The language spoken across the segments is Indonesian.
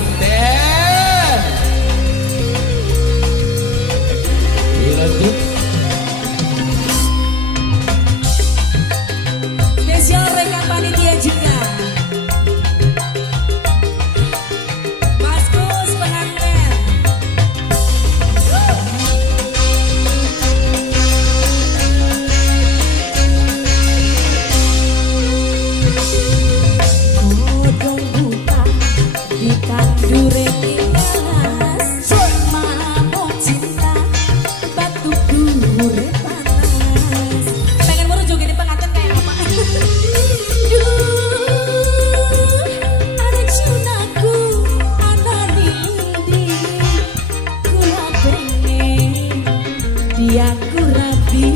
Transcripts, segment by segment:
pengantin. Dilanjut. Spesial rekan panitia juga. Mas Gus pengantin. Godong buka di tandure kilas, mabok cinta batu dure panas. Pengen merujuk ini pengantin kayak apa? Ada cintaku, ada nindi, kula pengen dia ku rapi.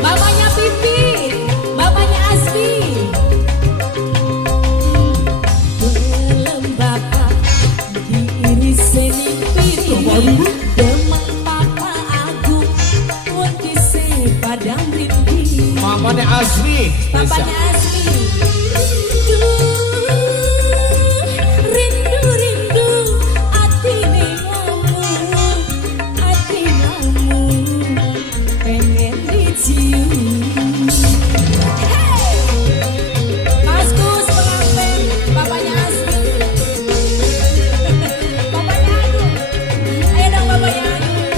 Bapaknya Pipi, bapaknya Asbi. Belum bapak diirisin piring, demang papa agung, wekise padang rindi. Mamanya Asmi. Bapaknya Asmi. Rindu-rindu atine ngamu, pengen dicium. Hey! Mas Gus pengantin, bapaknya Asmi. Bapaknya Agung. Ayo dong bapaknya Agung.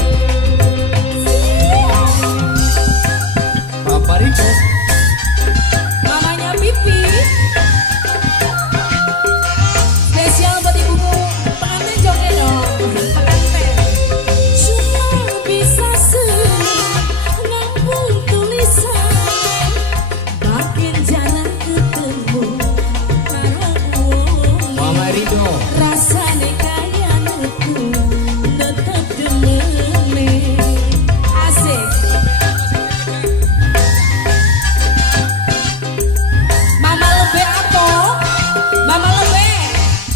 Papa Riko. Mamanya Pipi. Spesial buat ibuku. Pengantin joget dong. Pengantin. Cuma bisa ngambung tulisan, makin jarang ketemu karo Mama Rido. rasane kaya neku tetep demene. Asik. Mama Lebe apa? Mama Lebe.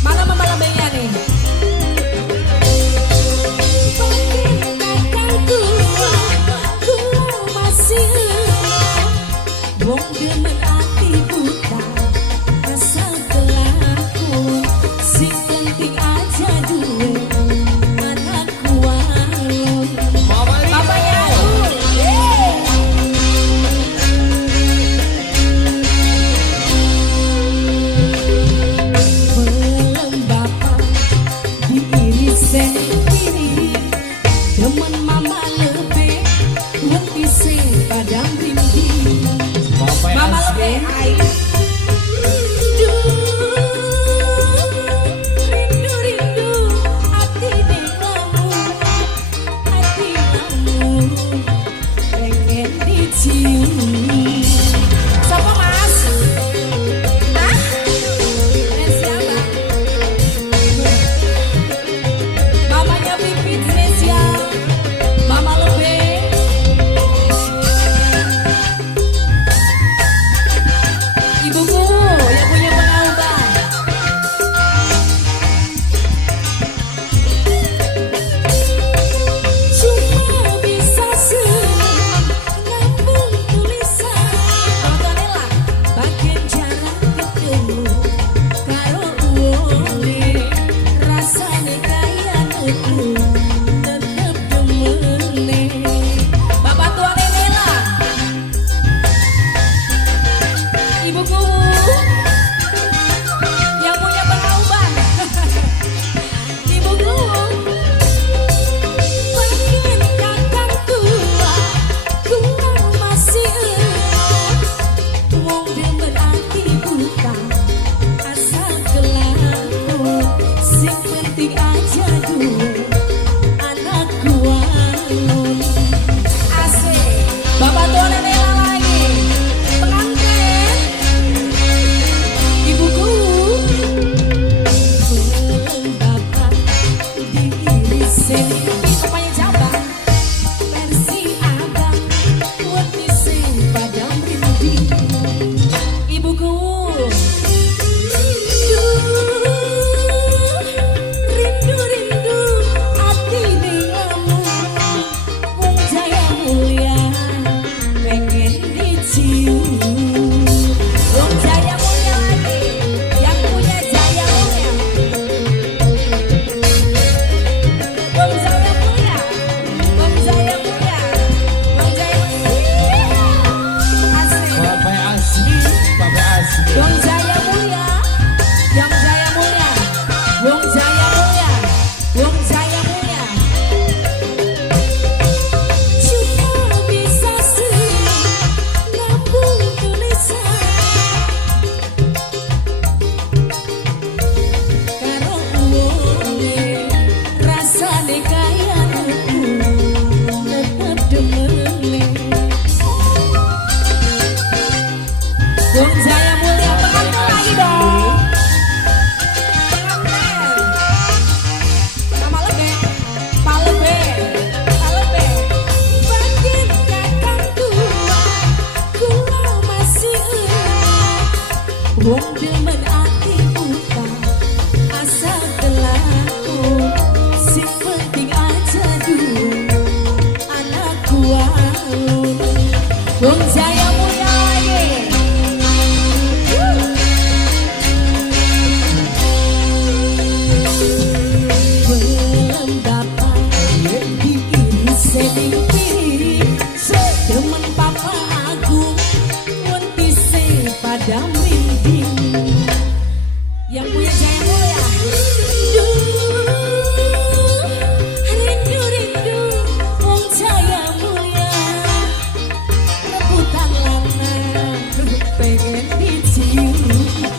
Mana Mama Lebenya nih? Makin kakang tua, kula masih wong demen ati buta, asal kelakon, sing penting aja duwe anak kualon. Mama Rido. Bapaknya Agung. Yeay. Belum bapak diirisin piring, temen Mama Lebe, wekise padang rindi. Papa Mama Asmi. Lebe, hai. Rindu-rindu atine ngamu, pengen dicium. Siapa Mas? Hah? Pengen siapa? Mamanya Pipit spesial, Mama Lebe. Ibuku yang punya pengauban. Cuma bisa ngambung tulisan, Antonella bagian jarang ketemu karo wole, rasane kaya neku tetep demene. Bapak tua Nenela, ibuku yang punya pengauban. Ibuku pengen kakang tua, kula masih wong demen ati buta, asal kelakon, sing penting aja duwe anak kualon. Asik. Bapak tua Nenela lagi pengantin. Bung Jaya Mulia pengantin lagi dong. Pengantin. Nama lebe, palebe, palebe. Bandit kakang tua, kula masih wong demen ati buta, asa telaku, si penting aja dua, anak gua. Bung Jaya Mulia lagi. Belum dapat bikin sedih kiri, sedemen papa agung, wentise pada mimpi. Yang punya Jaya Mulia. Rindu rindu wong Jaya Mulia, rebutan lanang pengen dicium.